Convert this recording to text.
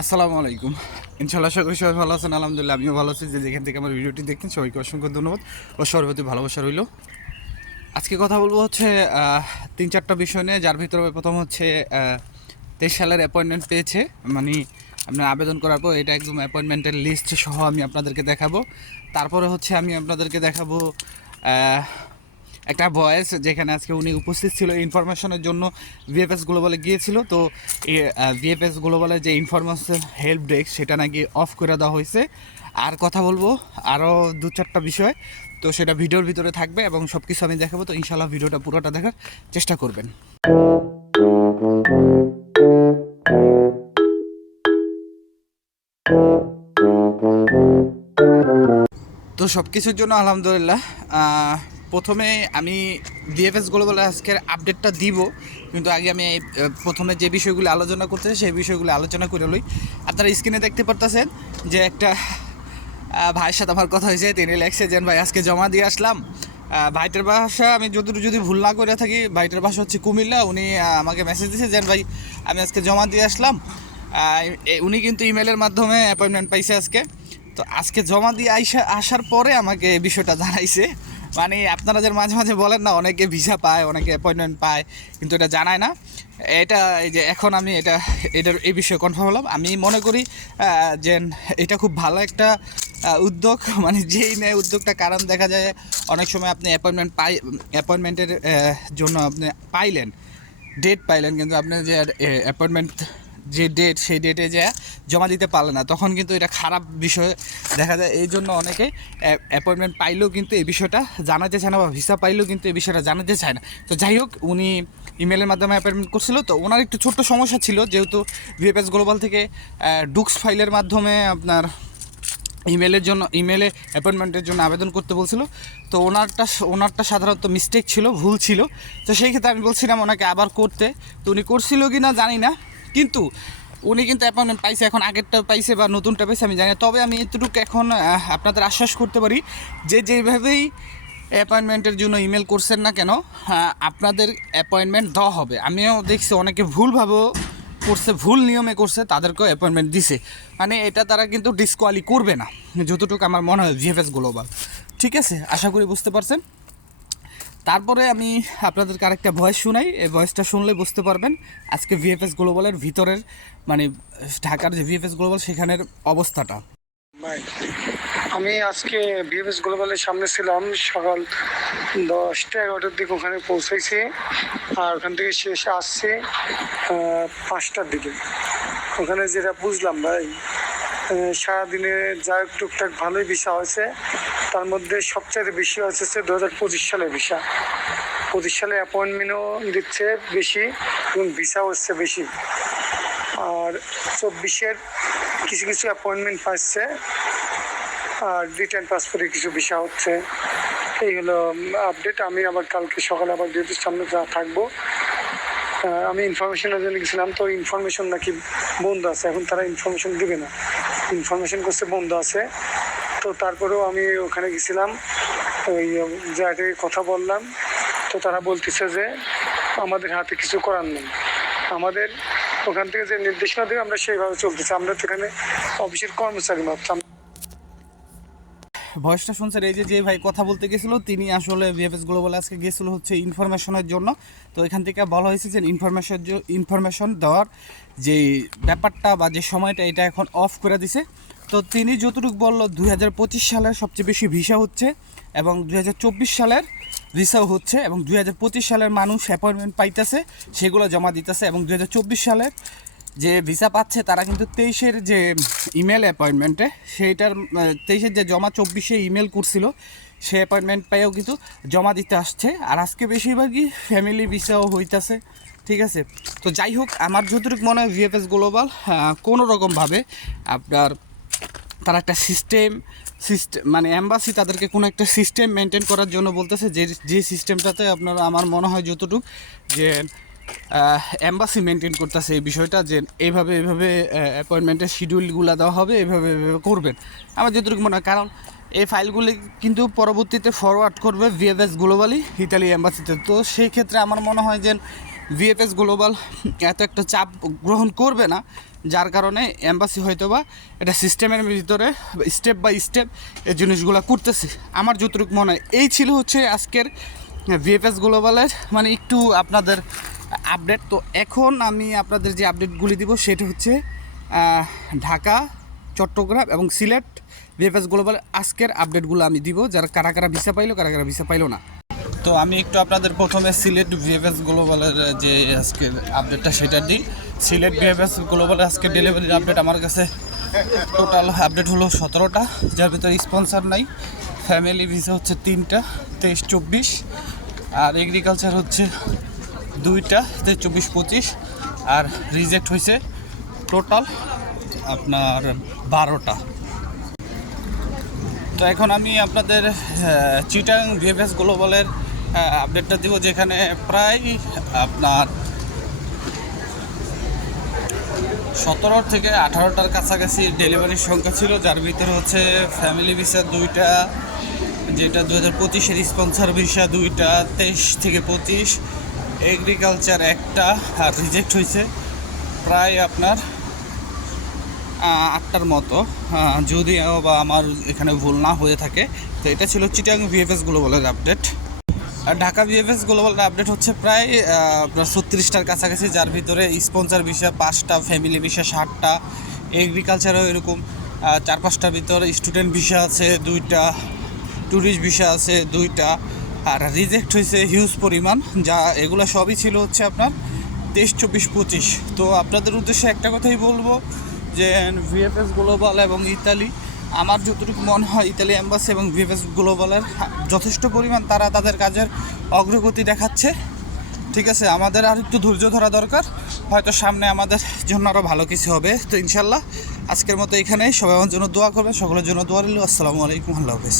আসসালামু আলাইকুম। ইনশাআল্লাহ আশা করি সবাই ভালো আছেন। আলহামদুলিল্লাহ আমিও ভালো আছি। যে যেখান থেকে আমার ভিডিওটি দেখছেন সবাইকে অসংখ্য ধন্যবাদ ও সর্বপ্রতি ভালোবাসা রইল। আজকে কথা বলবো হচ্ছে ৩-৪টা বিষয় নিয়ে, যার ভিতরে প্রথম হচ্ছে ২৩ সালের অ্যাপয়েন্টমেন্ট পেয়েছে, মানে আপনার আবেদন করার পর এটা একদম অ্যাপয়েন্টমেন্টের লিস্ট সহ আমি আপনাদেরকে দেখাবো। তারপরে হচ্ছে আমি আপনাদেরকে দেখাবো একটা ভয়েস, যেখানে আজকে উনি উপস্থিত ছিল ইনফরমেশনের জন্য। ভিএফএস গ্লোবালে গিয়েছিল, তো ভিএফএস গ্লোবালের যে ইনফরমেশন হেল্প ডেস্ক সেটা নাকি অফ করে দেওয়া হয়েছে। আর কথা বলবো আরও ২-৪টা বিষয়, তো সেটা ভিডিওর ভিতরে থাকবে এবং সব কিছু আমি দেখাবো। তো ইনশাল্লাহ ভিডিওটা পুরোটা দেখার চেষ্টা করবেন। তো সব কিছুর জন্য আলহামদুলিল্লাহ। প্রথমে আমি ভিএফএস গ্লোবাল আজকের আপডেটটা দিব, কিন্তু আগে আমি প্রথমে যে বিষয়গুলো আলোচনা করতে সেই বিষয়গুলো আলোচনা করে লই। আপনারা স্ক্রিনে দেখতে পারতেছেন যে একটা ভাইয়ের সাথে আমার কথা হয়েছে। তিনি লেখছে যে ভাই আজকে জমা দিয়ে আসলাম। ভাইটার ভাষা আমি যদি ভুল না করে থাকি, ভাইটার ভাষা হচ্ছে কুমিল্লা। উনি আমাকে মেসেজ দিয়েছে যে ভাই আমি আজকে জমা দিয়ে আসলাম। উনি কিন্তু ইমেলের মাধ্যমে অ্যাপয়েন্টমেন্ট পাইছে আজকে। তো আজকে জমা দিয়ে আসার পরে আমাকে এই বিষয়টা জানাইছে। মানে আপনারা যে মাঝে মাঝে বলেন না, অনেকে ভিসা পায়, অনেকে অ্যাপয়েন্টমেন্ট পায়, কিন্তু এটা জানায় না। এটা এই যে এখন আমি এটার এই বিষয়ে কনফার্ম হলাম। আমি মনে করি যে এটা খুব ভালো একটা উদ্যোগ, মানে যেই নেয় উদ্যোগটা। কারণ দেখা যায় অনেক সময় আপনি অ্যাপয়েন্টমেন্টের জন্য আপনি ডেট পাইলেন, কিন্তু আপনি যে অ্যাপয়েন্টমেন্ট যে ডেট, সেই ডেটে যে জমা দিতে পারলেন না, তখন কিন্তু এটা খারাপ বিষয় দেখা যায়। এই জন্য অনেকে অ্যাপয়েন্টমেন্ট পাইলেও কিন্তু এই বিষয়টা জানাতে চায় না, বা ভিসা পাইলেও কিন্তু এই বিষয়টা জানাতে চায় না। তো যাই হোক, উনি ইমেলের মাধ্যমে অ্যাপয়েন্টমেন্ট করছিল। তো ওনার একটু ছোট্ট সমস্যা ছিল, যেহেতু ভিএফএস গ্লোবাল থেকে ডুক্স ফাইলের মাধ্যমে আপনার ইমেলে অ্যাপয়েন্টমেন্টের জন্য আবেদন করতে বলছিল। তো ওনারটা সাধারণত মিস্টেক ছিল, ভুল ছিল। তো সেই ক্ষেত্রে আমি বলছিলাম ওনাকে আবার করতে। তো উনি করছিল কি না জানি না, কিন্তু উনি কিন্তু অ্যাপয়েন্টমেন্ট পাইছে। এখন আগেরটা পাইছে বা নতুনটা পাইছে আমি জানি না। তবে আমি এতটুকু এখন আপনাদের আশ্বাস করতে পারি যে যেভাবেই অ্যাপয়েন্টমেন্টের জন্য ইমেল করছেন না কেন, আপনাদের অ্যাপয়েন্টমেন্ট দেওয়া হবে। আমিও দেখছি অনেকে ভুলভাবেও করছে, ভুল নিয়মে করছে, তাদেরকেও অ্যাপয়েন্টমেন্ট দিছে। মানে এটা তারা কিন্তু ডিসকোয়ালি করবে না, যতটুকু আমার মনে হয় ভিএফএস গ্লোবাল। ঠিক আছে, আশা করি বুঝতে পারছেন। তারপরে আমি আপনাদেরকে আরেকটা ভয়েস শোনাই। এই ভয়েসটা শুনলে বুঝতে পারবেন আজকে ভিএফএস গ্লোবালের ভিতরের, মানে ঢাকার যে ভিএফএস গ্লোবাল সেখানের অবস্থাটা। ভাই, আমি আজকে বিএফএস গ্লোবালের সামনে ছিলাম সকাল 10টা-11টার দিকে। ওখানে পৌঁছাইছি, আর ওখান থেকে শেষে আসছি 5টার দিকে। ওখানে যেটা বুঝলাম ভাই, সারাদিনে যা টুকটাক ভালোই ভিসা হয়েছে। তার মধ্যে সবচেয়ে বেশি হয়েছে 2025 সালের ভিসা। 25 সালে অ্যাপয়েন্টমেন্টও দিচ্ছে বেশি এবং ভিসা হচ্ছে বেশি। আর 24-এর কিছু কিছু অ্যাপয়েন্টমেন্ট পাচ্ছে, আর রিটার্ন পাসপোর্টে কিছু ভিসা হচ্ছে। এই হলো আপডেট। আমি আবার কালকে সকালে আবার ডিউটির সামনে যা থাকবো। আমি ইনফরমেশনের জন্য গেছিলাম, তো ইনফরমেশন নাকি বন্ধ আছে, এখন তারা ইনফরমেশন দিবে না। ইনফরমেশন করছে বন্ধ আছে। তো তারপরেও আমি ওখানে গেছিলাম, ওই জায়গায় কথা বললাম। তো তারা বলতেছে যে আমাদের হাতে কিছু করার নেই, আমাদের ওখান থেকে যে নির্দেশনা দেবে আমরা সেইভাবে চলতেছি। আমরা তো এখানে অফিসের কর্মচারী মাত্র। ভয়েসটা শুনছেন, এই যে ভাই কথা বলতে গেছিলো, তিনি আসলে ভিএফএস গ্লোবাল আজকে গেছিলো হচ্ছে ইনফরমেশনের জন্য। তো এখান থেকে বলা হয়েছে যে ইনফরমেশন দেওয়ার যে ব্যাপারটা বা যে সময়টা, এটা এখন অফ করে দিছে। তো তিনি যতটুকু বললো 2025 সালের সবচেয়ে বেশি ভিসা হচ্ছে, এবং 2024 সালের ভিসাও হচ্ছে, এবং 2025 সালের মানুষ অ্যাপয়েন্টমেন্ট পাইতেছে, সেগুলো জমা দিতেছে। এবং 2024 সালের যে ভিসা পাচ্ছে তারা কিন্তু 23-এর যে ইমেল অ্যাপয়েন্টমেন্টে, সেইটার 23-এর যে জমা 24-এ ইমেল করছিল, সেই অ্যাপয়েন্টমেন্ট পেয়েও কিন্তু জমা দিতে আসছে। আর আজকে বেশিরভাগই ফ্যামিলি ভিসাও হইতেছে। ঠিক আছে, তো যাই হোক, আমার যতটুকু মনে হয় ভিএফএস গ্লোবাল কোনো রকমভাবে আপনার তারা একটা সিস্টেম মানে অ্যাম্বাসি তাদেরকে কোনো একটা সিস্টেম মেনটেন করার জন্য বলতেছে, যে সিস্টেমটাতে আপনারা, আমার মনে হয় যতটুকু, যে অ্যাম্বাসি মেনটেন করতেছে এই বিষয়টা, যে এইভাবে অ্যাপয়েন্টমেন্টের শিডিউলগুলো দেওয়া হবে, এইভাবে করবেন। আমার যতটুকু মনে হয়, কারণ এই ফাইলগুলি কিন্তু পরবর্তীতে ফরওয়ার্ড করবে ভিএফএস গ্লোবালি ইতালি অ্যাম্বাসিতে। তো সেই ক্ষেত্রে আমার মনে হয় যে ভিএফএস গ্লোবাল এত একটা চাপ গ্রহণ করবে না, যার কারণে এম্বাসি হয়তোবা এটা সিস্টেমের ভিতরে স্টেপ বাই স্টেপ এই জিনিসগুলো করতেছে। আমার যতটুকু মনে হয় এই ছিল হচ্ছে আজকের ভিএফএস গ্লোবালের মানে একটু আপনাদের আপডেট। তো এখন আমি আপনাদের যে আপডেটগুলি দিব সেটা হচ্ছে ঢাকা, চট্টগ্রাম এবং সিলেট ভিএফএস গ্লোবাল আজকের আপডেটগুলো আমি দিব, যারা কারা কারা ভিসা পাইলো, কারা কারা ভিসা পাইলো না। তো আমি একটু আপনাদের প্রথমে সিলেট ভিএফএস গ্লোবালের যে আজকের আপডেটটা সেটা দিই। সিলেট ভিএফএস গ্লোবালের আজকের ডেলিভারির আপডেট আমার কাছে টোটাল আপডেট হলো 17টা, যার ভিতরে স্পন্সর নাই। ফ্যামিলি ভিসা হচ্ছে 3টা 23-24, আর এগ্রিকালচার হচ্ছে 2টা 23-24, আর রিজেক্ট হয়েছে টোটাল আপনার 12টা। তো এখন আমি আপনাদের চিটাং ভিএফএস গ্লোবালের আপডেটটা দিব, যেখানে প্রায় আপনার 17 থেকে 18টার কাছাকাছি ডেলিভারির সংখ্যা ছিল, যার ভিতরে হচ্ছে ফ্যামিলি ভিসা 2টা, যেটা 2025-এর স্পন্সর ভিসা 2টা 23 থেকে 25, এগ্রিকালচার 1টা, আর রিজেক্ট হয়েছে প্রায় আপনার 8টার মতো, যদিও বা আমার এখানে ভুল না হয়ে থাকে। তো এটা ছিল চিটাং ভিএফএস গ্লোবালের আপডেট। আর ঢাকা ভিএফএস গ্লোবালের আপডেট হচ্ছে প্রায় 36টার কাছাকাছি, যার ভিতরে স্পন্সর ভিসা 5টা, ফ্যামিলি ভিসা 7টা, এগ্রিকালচারও এরকম 4-5টার ভিতরে, স্টুডেন্ট ভিসা আছে 2টা, ট্যুরিস্ট ভিসা আছে 2টা, আর রিজেক্ট হয়েছে হিউজ পরিমাণ। যা এগুলো সবই ছিল হচ্ছে আপনার 23-24-25। তো আপনাদের উদ্দেশ্যে একটা কথাই বলবো যে ভিএফএস গ্লোবাল এবং ইতালি, আমার যতটুকু মনে হয় ইতালি এম্বাসি এবং ভিএফএস গ্লোবালের যথেষ্ট পরিমাণ তারা তাদের কাজের অগ্রগতি দেখাচ্ছে। ঠিক আছে, আমাদের আর একটু ধৈর্য ধরা দরকার, হয়তো সামনে আমাদের জন্য আরও ভালো কিছু হবে। তো ইনশাল্লাহ আজকের মতো এখানেই, সবাই আমার জন্য দোয়া করবেন, সকলের জন্য দোয়া রইল। আসসালামু আলাইকুম, আল্লাহ হাফেজ।